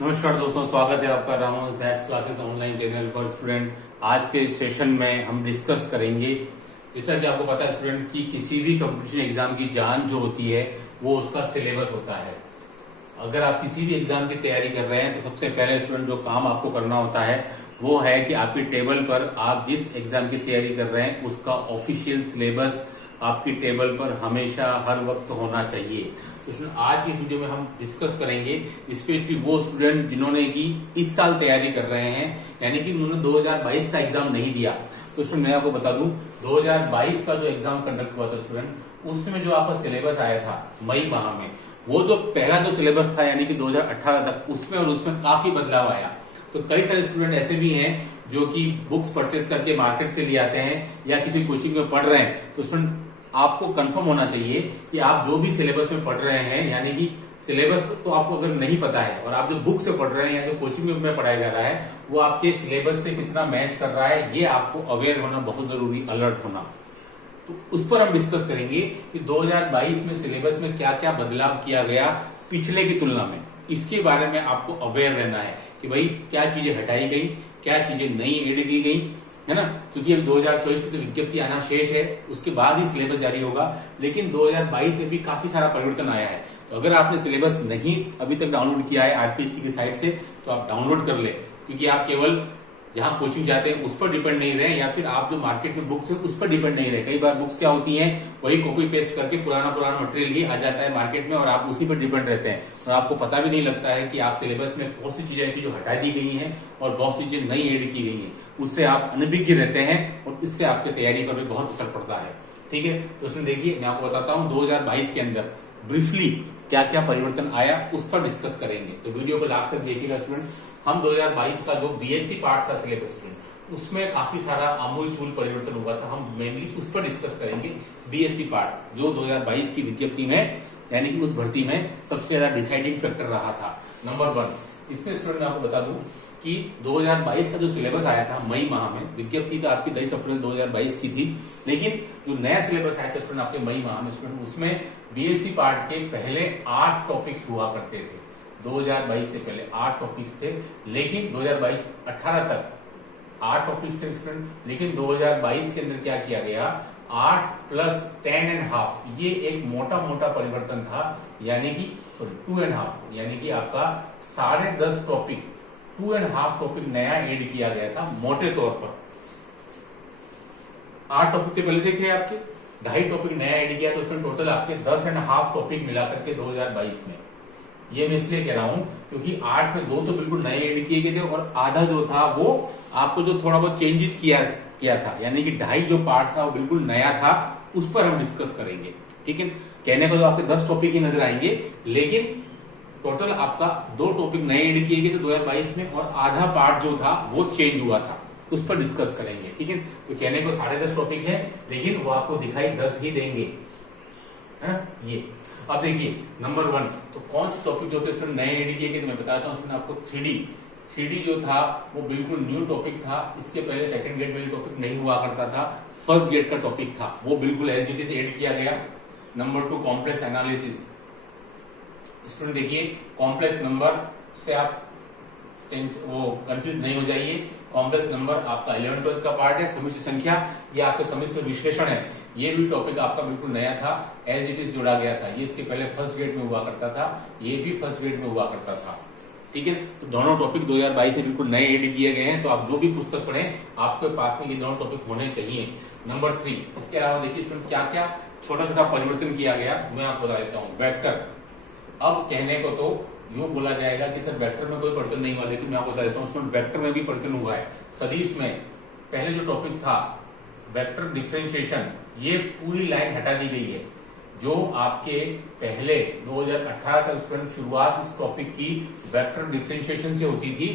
नमस्कार दोस्तों, स्वागत है आपका Ramos maths classes online channel पर। स्टूडेंट, आज के सेशन में हम डिस्कस करेंगे, जैसा कि आपको पता है स्टूडेंट, कि किसी भी कंपटीशन एग्जाम की जान जो होती है वो उसका सिलेबस होता है। अगर आप किसी भी एग्जाम की तैयारी कर रहे हैं तो सबसे पहले स्टूडेंट जो काम आपको करना होता है वो है कि आपकी टेबल पर आप जिस एग्जाम की तैयारी कर रहे हैं उसका ऑफिशियल सिलेबस आपकी टेबल पर हमेशा हर वक्त होना चाहिए। तो स्टूडेंट, आज की वीडियो में हम डिस्कस करेंगे स्पेशली वो स्टूडेंट जिन्होंने कि इस साल तैयारी कर रहे हैं, यानी कि उन्होंने 2022 का एग्जाम नहीं दिया। तो स्टूडेंट, मैं आपको बता दूं 2022 का जो एग्जाम कंडक्ट हुआ था स्टूडेंट, उसमें जो आपका सिलेबस आया था मई माह में, वो जो पहला जो सिलेबस था यानी कि 2018 तक, उसमें काफी बदलाव आया। तो कई सारे स्टूडेंट ऐसे भी हैं जो कि बुक्स परचेस करके मार्केट से ले आते हैं या किसी कोचिंग में पढ़ रहे हैं। तो स्टूडेंट, आपको कंफर्म होना चाहिए कि आप जो भी सिलेबस में पढ़ रहे हैं, यानी कि सिलेबस तो आपको अगर नहीं पता है और आप जो बुक से पढ़ रहे हैं या जो कोचिंग में पढ़ाया जा रहा है वो आपके सिलेबस से कितना मैच कर रहा है, ये आपको अवेयर होना बहुत जरूरी, अलर्ट होना। तो उस पर हम डिस्कस करेंगे कि 2022 में सिलेबस में क्या क्या बदलाव किया गया पिछले की तुलना में। इसके बारे में आपको अवेयर रहना है कि भाई क्या चीजें हटाई गई, क्या चीजें नई एड की गई, है ना। क्योंकि अब 2024 की तो विज्ञप्ति आना शेष है, उसके बाद ही सिलेबस जारी होगा। लेकिन 2022 में भी काफी सारा परिवर्तन आया है। तो अगर आपने सिलेबस नहीं अभी तक डाउनलोड किया है आरपीएससी की साइट से, तो आप डाउनलोड कर ले, क्योंकि आप केवल जहां कोचिंग जाते हैं उस पर डिपेंड नहीं रहे, या फिर आप जो मार्केट में बुक्स है उस पर डिपेंड नहीं रहे। कई बार बुक्स क्या होती हैं, वही कॉपी पेस्ट करके पुराना मटेरियल ही आ जाता है मार्केट में और आप उसी पर डिपेंड रहते हैं और आपको पता भी नहीं लगता है कि आप सिलेबस में बहुत सी चीजें ऐसी जो हटा दी गई हैं और बहुत सी चीजें नई एड की गई हैं, उससे आप अनभिज्ञ रहते हैं और इससे आपकी तैयारी पर भी बहुत असर पड़ता है। ठीक है, तो उसमें देखिए मैं आपको बताता हूँ 2022 के अंदर ब्रीफली क्या क्या परिवर्तन आया, उस पर डिस्कस करेंगे। तो वीडियो को लास्ट तक देखिएगा स्टूडेंट। हम 2022 का जो बीएससी पार्ट था सिलेबस स्टूडेंट, उसमें काफी सारा आमूल चूल परिवर्तन हुआ था। हम मेनली उस पर डिस्कस करेंगे। बीएससी पार्ट जो 2022 की विज्ञप्ति में, यानी कि उस भर्ती में सबसे ज्यादा डिसाइडिंग फैक्टर रहा था। नंबर 1, इसमें स्टूडेंट मैं आपको बता दूं कि 2022 का जो सिलेबस आया था मई माह में, विज्ञप्ति तो आपकी 23 अप्रैल 2022 की थी, लेकिन जो नया सिलेबस आया था स्टूडेंट आपके मई माह में स्टूडेंट, उसमें बीएससी पार्ट के पहले 8 टॉपिक्स हुआ करते थे। 2022 से पहले 8 टॉपिक्स थे, लेकिन 2022-18 तक 8 टॉपिक्स थे स्टूडेंट। लेकिन 2022 के अंदर क्या किया गया, 8 + 10.5, ये एक मोटा परिवर्तन था, यानी कि 2.5, यानी कि आपका 10.5 टॉपिक, 2.5 टॉपिक नया ऐड किया गया था मोटे तौर पर। 8 टॉपिक तो पहले से थे आपके, 2.5 टॉपिक नया ऐड किया, तो उसमें टोटल आपके 10.5 टॉपिक मिलाकर के 2022 में। ये मैं इसलिए कह रहा हूं क्योंकि 8 में 2 तो बिल्कुल नए ऐड किए गए थे और आधा जो था वो आपको जो थोड़ा बहुत चेंजेस किया था, यानी कि 2.5 जो पार्ट था वो बिल्कुल नया था, उस पर हम डिस्कस करेंगे। ठीक है, कहने को तो आपके 10 टॉपिक ही नजर आएंगे, लेकिन टोटल आपका 2 टॉपिक नए ऐड किए गए थे 2022 में और आधा पार्ट जो था वो चेंज हुआ था, उस पर डिस्कस करेंगे। ठीक है, तो कहने को 10.5 टॉपिक है, लेकिन वो आपको दिखाई 10 ही देंगे, है ना। ये अब देखिए नंबर 1, तो कौन से टॉपिक जो थे उसमें नए ऐड किए गए, तो मैं बताता हूँ उसमें आपको 3D जो था वो बिल्कुल न्यू टॉपिक था। इसके पहले सेकंड गेट में टॉपिक नहीं हुआ करता था, फर्स्ट गेट का टॉपिक था, वो बिल्कुल एज इट इज ऐड किया गया। Number 2, complex analysis. स्टूडेंट देखिए, कॉम्प्लेक्स नंबर से आप वो कंफ्यूज नहीं हो जाइए। कॉम्प्लेक्स नंबर आपका 11th-12th का पार्ट है। समिश्र संख्या, ये आपका समिश्र विश्लेषण है, ये भी टॉपिक आपका बिल्कुल नया था, एज इट इज जोड़ा गया था। ये इसके पहले फर्स्ट ग्रेड में हुआ करता था, ये भी फर्स्ट ग्रेड में हुआ करता था। ठीक है, तो दोनों टॉपिक 2022 में बिल्कुल नए ऐड किए गए हैं। तो आप जो भी पुस्तक पढ़ें आपके पास में ये दोनों टॉपिक होने चाहिए। नंबर 3, इसके अलावा देखिए स्टूडेंट क्या क्या छोटा परिवर्तन किया गया, मैं आपको बता देता हूँ। वेक्टर, अब कहने को तो यूं बोला जाएगा कि सर वेक्टर में कोई परिवर्तन नहीं हुआ, लेकिन मैं आपको बता देता हूँ वेक्टर में भी परिवर्तन हुआ है। सदिश में पहले जो टॉपिक था वेक्टर डिफरेंशिएशन, ये पूरी लाइन हटा दी गई है। जो आपके पहले 2018 तक स्टूडेंट शुरुआत इस टॉपिक की वेक्टर डिफरेंशिएशन से होती थी,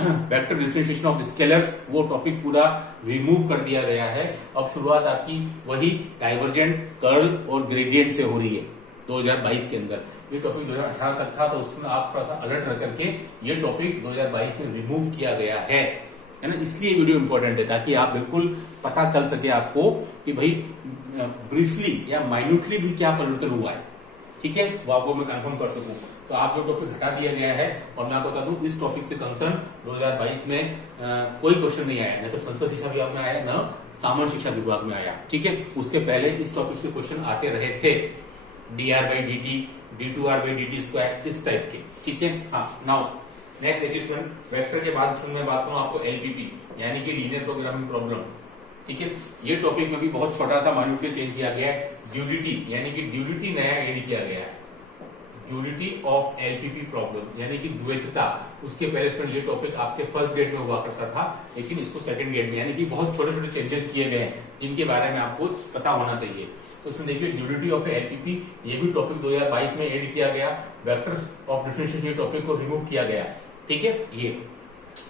वेक्टर डिफरेंशिएशन ऑफ स्केलर्स, वो टॉपिक पूरा रिमूव कर दिया गया है। अब शुरुआत आपकी वही डाइवर्जेंट, कर्ल और ग्रेडियंट से हो रही है 2022 के अंदर। ये टॉपिक 2018 तक था, तो उसमें आप थोड़ा सा अलर्ट रह करके ये टॉपिक 2022 में रिमूव किया गया है ना। इसलिए वीडियो इंपॉर्टेंट है, ताकि आप बिल्कुल पता चल सके आपको कि भाई ब्रीफली या माइन्यूटली भी क्या परिवर्तन हुआ है। ठीक है, वो आपको मैं कंफर्म कर सकूं। तो तो आप जो टॉपिक हटा दिया गया है, और मैं आपको बता दूं इस टॉपिक से कंसर्न 2022 में कोई क्वेश्चन नहीं आया, न तो संस्कृत शिक्षा विभाग में आया, न सामान्य शिक्षा विभाग में आया। ठीक है, उसके पहले इस टॉपिक से क्वेश्चन आते रहे थे, dr/dt, d2r/dt², इस टाइप के। ठीक है, हाँ। नाउ नेक्स्ट देखिए स्टूडेंट, वेक्टर के बाद स्टूडेंट मैं बात करूं आपको एलपीपी यानी कि लीनियर प्रोग्रामिंग प्रॉब्लम। ठीक है, ये टॉपिक में भी बहुत छोटा सा माइन्यूटली चेंज किया गया है। ड्यूलिटी यानी कि ड्यूलिटी नया एड किया गया है, ड्यूलिटी ऑफ एलपीपी प्रॉब्लम यानी कि द्वैतता। उसके पहले स्टूडेंट ये टॉपिक आपके फर्स्ट ग्रेड में हुआ करता था, लेकिन इसको सेकंड ग्रेड में, यानी कि बहुत छोटे छोटे चेंजेस किए गए हैं जिनके बारे में आपको पता होना चाहिए। तो उसमें देखिए ड्यूलिटी ऑफ एलपीपी, ये भी टॉपिक 2022 में ऐड किया गया। वेक्टर्स ऑफ डिफरेंशिएशन, ये टॉपिक को रिमूव किया गया। ठीक है, ये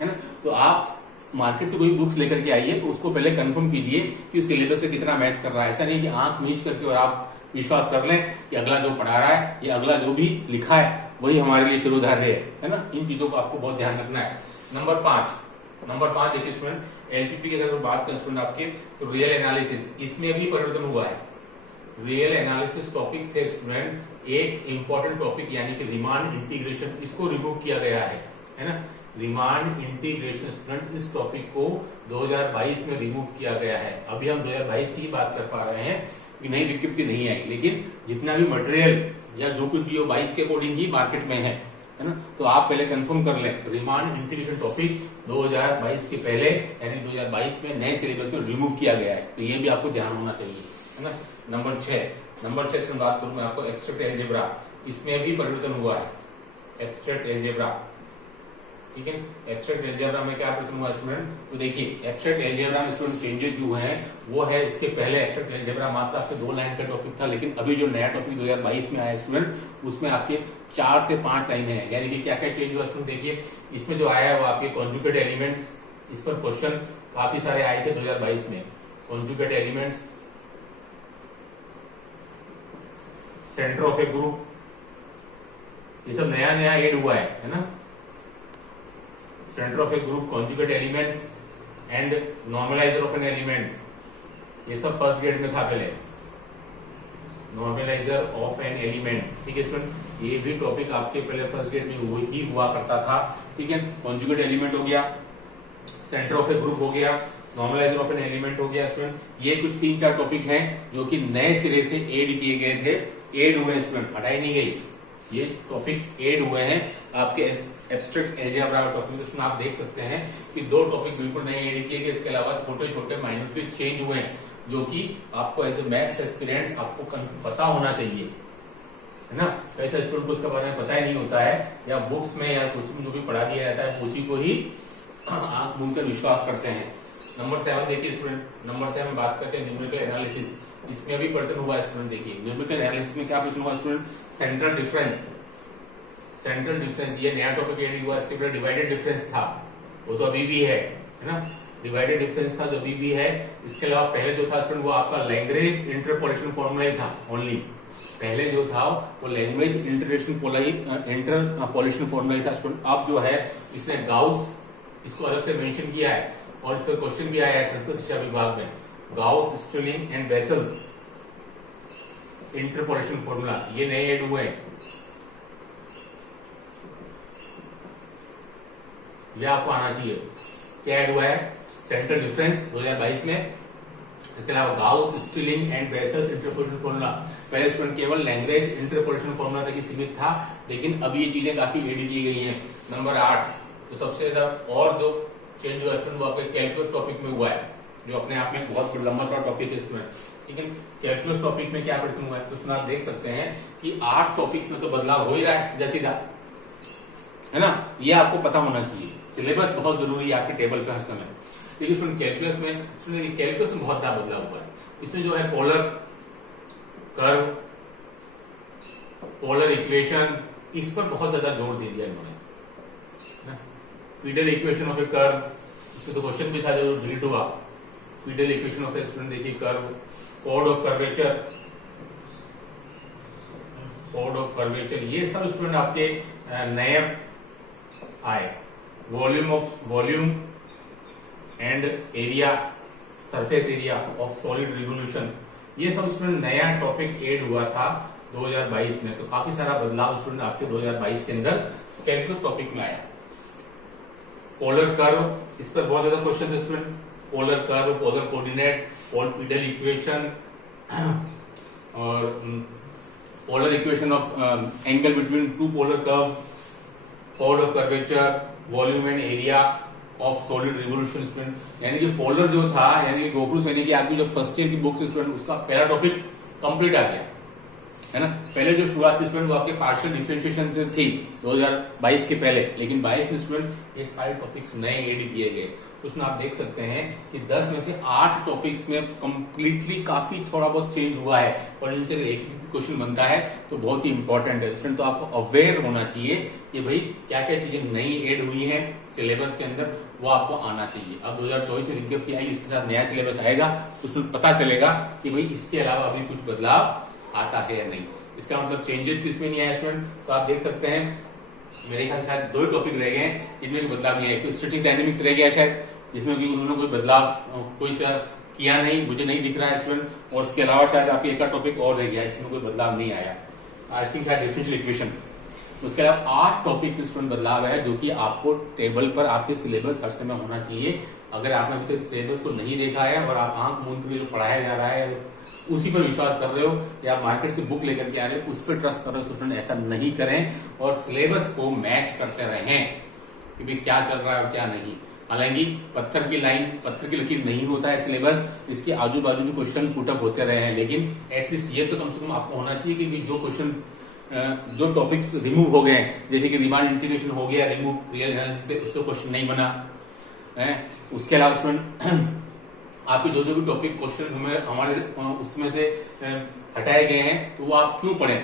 है ना। तो आप मार्केट से कोई बुक्स लेकर के आइए तो उसको पहले कंफर्म कीजिए कि सिलेबस से कितना मैच कर रहा है। ऐसा नहीं कि आंख मीच करके और आप विश्वास कर लें कि अगला जो पढ़ा रहा है या अगला जो भी लिखा है वही हमारे लिए शिरोधार्य है ना। इन चीजों को आपको बहुत ध्यान रखना है। नंबर 5 देखिए स्टूडेंट, एलपीपी की अगर बात करें स्टूडेंट आपके, तो रियल एनालिसिस, इसमें भी परिवर्तन हुआ है। रियल एनालिसिस टॉपिक से स्टूडेंट एक इंपॉर्टेंट टॉपिक यानी कि रिमांड इंटीग्रेशन, इसको रिमूव किया गया है ना। रिमांड इंटीग्रेशन स्टूडेंट, इस टॉपिक को 2022 में रिमूव किया गया है। अभी हम 2022 की बात कर पा रहे हैं कि नई विज्ञप्ति नहीं आई, लेकिन जितना भी मटेरियल या जो कुछ भी हो 22 के अकॉर्डिंग ही मार्केट में है ना। तो आप पहले कंफर्म कर लें, रिमांड इंटीग्रेशन टॉपिक 2022 के पहले यानी 2022 में नए सिलेबस में रिमूव किया गया है। तो ये भी आपको ध्यान होना चाहिए, है ना। नंबर 6 से बात करूं मैं आपको एब्स्ट्रैक्ट अलजेब्रा, इसमें भी परिवर्तन हुआ है। एब्स्ट्रैक्ट अलजेब्रा, ठीक है, एब्स्ट्रैक्ट अलजेब्रा में क्या परिवर्तन हुआ स्टूडेंट, तो देखिए एब्स्ट्रैक्ट अलजेब्रा में स्टूडेंट चेंजेस जो हैं वो है, इसके पहले एब्स्ट्रैक्ट अलजेब्रा मात्र आपके 2 लाइन का टॉपिक था, लेकिन अभी जो नया टॉपिक 2022 में आया स्टूडेंट, उसमें आपके 4 से 5 लाइनें हैं। यानी कि क्या क्या चेंज हुआ स्टूडेंट, देखिए इसमें जो आया है वो आपके कॉन्जुगेट एलिमेंट्स, इस पर क्वेश्चन काफी सारे आए थे 2022 में। Conjugate elements, centre of A group, ये सब नया नया एड हुआ है ना। Centre of A group, conjugate elements and normaliser of an element, ये सब फर्स्ट ग्रेड में था पहले। नॉर्मलाइजर ऑफ एन एलिमेंट, ठीक है स्टूडेंट, ये भी टॉपिक आपके पहले फर्स्ट ग्रेड में ही हुआ करता था। ठीक है, कॉन्जुगेट एलिमेंट हो गया, सेंटर ऑफ ए ग्रुप हो गया, नॉर्मलाइजर ऑफ एन एलिमेंट हो गया स्टूडेंट। ये कुछ 3-4 टॉपिक हैं जो कि नए सिरे से एड किए गए थे, एड हुए स्टूडेंट, हटाई नहीं गई। ये टॉपिक्स एड हुए हैं आपके एब्स्ट्रैक्ट अलजेब्रा टॉपिक में। आप देख सकते हैं कि 2 टॉपिक बिल्कुल नए एड किए गए, इसके अलावा छोटे छोटे माइन्यूटली चेंज हुए हैं, जो कि आपको एज ए मैथ्स एस्पिरेंट्स आपको पता होना चाहिए, है ना। कैसे स्टूडेंट को उसके बारे में पता ही नहीं होता है, या बुक्स में या कुछ में जो भी पढ़ा दिया जाता है उसी को ही आप मुझसे विश्वास करते हैं। नंबर 7 देखिए स्टूडेंट, नंबर 7 में बात करते हैं न्यूमेरिकल एनालिसिस, इसमें भी परिवर्तन हुआ है स्टूडेंट। देखिए न्यूमेरिकल एनालिसिस में क्या परिवर्तन हुआ स्टूडेंट, सेंट्रल डिफरेंस, ये नया टॉपिक एड हुआ। इसके पहले डिवाइडेड डिफरेंस था, वो तो अभी भी है ना। डिवाइडेड डिफरेंस था जो अभी भी है। इसके अलावा पहले जो था स्टूडेंट वो आपका लैग्रेंज इंटरपोलेशन फॉर्मूला ही था ओनली। पहले जो था वो लैग्रेंज इंटरपोलेशन फॉर्मूला ही था स्टूडेंट। अब जो है इसने गाउस, इसको अलग से मेंशन किया है, और इस पर क्वेश्चन भी आया है संस्कृत शिक्षा विभाग में। Gauss, sterling and vessels interpolation formula, ये नए ऐड हुए हैं, ये आपको आना चाहिए। क्या ऐड हुआ है, सेंट्रल डिफरेंस 2022 में। इसके अलावा Gauss, sterling and vessels interpolation formula, पहले स्टूडेंट केवल लैग्रेंज इंटरपोलेशन फॉर्मूला तक ही सीमित था, लेकिन अब ये चीजें काफी एड की गई हैं। नंबर 8, तो सबसे ज्यादा और जो चेंज हुआ स्टूडेंट वो आपके कैलकुलस टॉपिक में हुआ है, जो अपने आप में बहुत लंबा चौड़ा टॉपिक है स्टूडेंट। ठीक है, कैलकुलस टॉपिक में क्या परिवर्तन हुआ है, तो आप देख सकते हैं कि 8 टॉपिक्स में तो बदलाव हो ही रहा है सीधा सीधा, है ना। ये आपको पता होना चाहिए, सिलेबस बहुत जरूरी है आपके टेबल पे हर समय। देखिए स्टूडेंट कैलकुलस में बहुत ज्यादा बदलाव हुआ है। इसमें जो है पोलर कर्व, पोलर इक्वेशन, इस पर बहुत ज्यादा जोर दे दिया इन्होंने। Pedal equation of A curve, इसमें तो क्वेश्चन भी था जो डिलीट हुआ। Pedal equation of a student देखिए कर्व, कोड ऑफ कर्वेचर, ये सब स्टूडेंट आपके नए आए। Volume and area, surface area of solid revolution, ये सब स्टूडेंट नया टॉपिक एड हुआ था 2022 में। तो काफी सारा बदलाव स्टूडेंट आपके 2022 के अंदर कैलकुलस टॉपिक में आया। पोलर कर्व, इस पर बहुत ज्यादा क्वेश्चन है student. Polar curve, polar coordinate, polar equation और polar equation of angle between two polar curve, chord of curvature, volume and area of solid revolution student. यानी कि पोलर जो था, यानी कि गोकुल यानी कि आपकी जो फर्स्ट ईयर की बुक से स्टूडेंट उसका पहला टॉपिक कंप्लीट आ गया है ना। पहले जो शुरुआत थी स्टूडेंट वो आपके पार्शियल डिफरेंशिएशन से थी 2022 के पहले, लेकिन 22 में स्टूडेंट ये सारे टॉपिक्स नए ऐड किए गए। तो उसमें आप देख सकते हैं कि 10 में से 8 टॉपिक्स में कंप्लीटली काफी थोड़ा बहुत चेंज हुआ है और इनसे एक क्वेश्चन बनता है तो बहुत ही इंपॉर्टेंट है स्टूडेंट। तो आपको अवेयर होना चाहिए कि भाई क्या क्या चीजें नई ऐड हुई हैं सिलेबस के अंदर, वो आपको आना चाहिए। अब 2024 में विज्ञप्ति आई, इसके साथ नया सिलेबस आएगा तो उसमें पता चलेगा कि भाई इसके अलावा अभी कुछ बदलाव आता है या नहीं। इसका मतलब चेंजेस किसमें नहीं आया स्टूडेंट। तो आप देख सकते हैं मेरे ख्याल से शायद 2 टॉपिक रह गए हैं जिनमें कोई बदलाव नहीं है। तो स्टैटिक डायनेमिक्स रह गया शायद, जिसमें कि उन्होंने कोई बदलाव कोई किया नहीं, मुझे नहीं दिख रहा है स्टूडेंट। और उसके अलावा शायद आपकी एक टॉपिक और रह गया, इसमें कोई बदलाव नहीं आया। आई थिंक शायद डिफरेंशियल इक्वेशन। उसके अलावा 8 टॉपिक में स्टूडेंट बदलाव है जो कि आपको टेबल पर आपके सिलेबस हर समय होना चाहिए। अगर आपने अभी तक सिलेबस को नहीं देखा है और आप आंख मूंद के जो पढ़ाया जा रहा है उसी पर विश्वास कर रहे हो या आप मार्केट से बुक लेकर के आ रहे हो उस पर ट्रस्ट कर रहे हो, स्टूडेंट ऐसा नहीं करें और सिलेबस को मैच करते रहें कि भाई क्या चल रहा है और क्या नहीं। हालांकि पत्थर की लाइन, पत्थर की लकीर नहीं होता है सिलेबस, इसके आजू बाजू भी क्वेश्चन पुटअप होते रहे हैं, लेकिन एटलीस्ट ये तो कम से कम आपको होना चाहिए कि जो क्वेश्चन जो टॉपिक्स रिमूव हो गए हैं, जैसे कि रिमांड इंटीग्रेशन हो गया रिमूव रियल एनालिसिस से, उसका क्वेश्चन नहीं बना है। उसके अलावा स्टूडेंट आपके जो भी टॉपिक क्वेश्चन हमारे उसमें से हटाए गए हैं तो वो आप क्यों पढ़ें,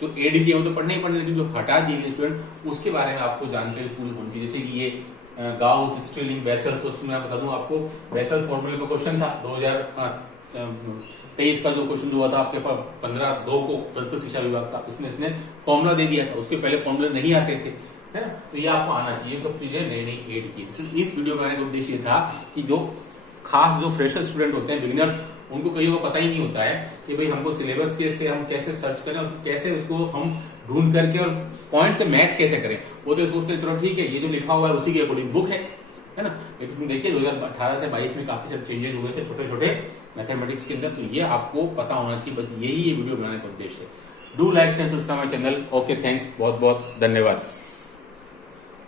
जो एड किए हो तो पढ़ने ही पढ़ने, लेकिन जो हटा दिए गए स्टूडेंट उसके बारे में आपको जानकारी पूरी होनी चाहिए। जैसे कि ये गाउस, स्टिरलिंग, बेसल, तो उसमें मैं बता दूं आपको बेसल फॉर्मूले का क्वेश्चन था 2023 का जो क्वेश्चन हुआ था आपके पास 15/2 को संस्कृत शिक्षा विभाग का, उसमें इसने फॉर्मूला दे दिया था, उसके पहले फॉर्मूले नहीं आते थे है ना। तो ये आपको आना चाहिए, सब चीजें नई नई एड की। तो इस वीडियो बनाने का उद्देश्य ये था कि जो खास जो फ्रेशर स्टूडेंट होते हैं, बिगिनर्स, उनको कहीं को पता ही नहीं होता है कि भाई हमको सिलेबस कैसे हम कैसे सर्च करें और कैसे उसको हम ढूंढ करके और पॉइंट से मैच कैसे करें। वो तो सोचते चलो ठीक है ये जो लिखा हुआ है उसी के अकॉर्डिंग बुक है ना। लेकिन देखिए 2018 से 22 में काफी सारे चेंजेस हुए थे छोटे छोटे मैथमेटिक्स के अंदर, तो ये आपको पता होना चाहिए। बस यही ये वीडियो बनाने का उद्देश्य है। Do like share subscribe my channel. Okay, thanks, बहुत बहुत धन्यवाद।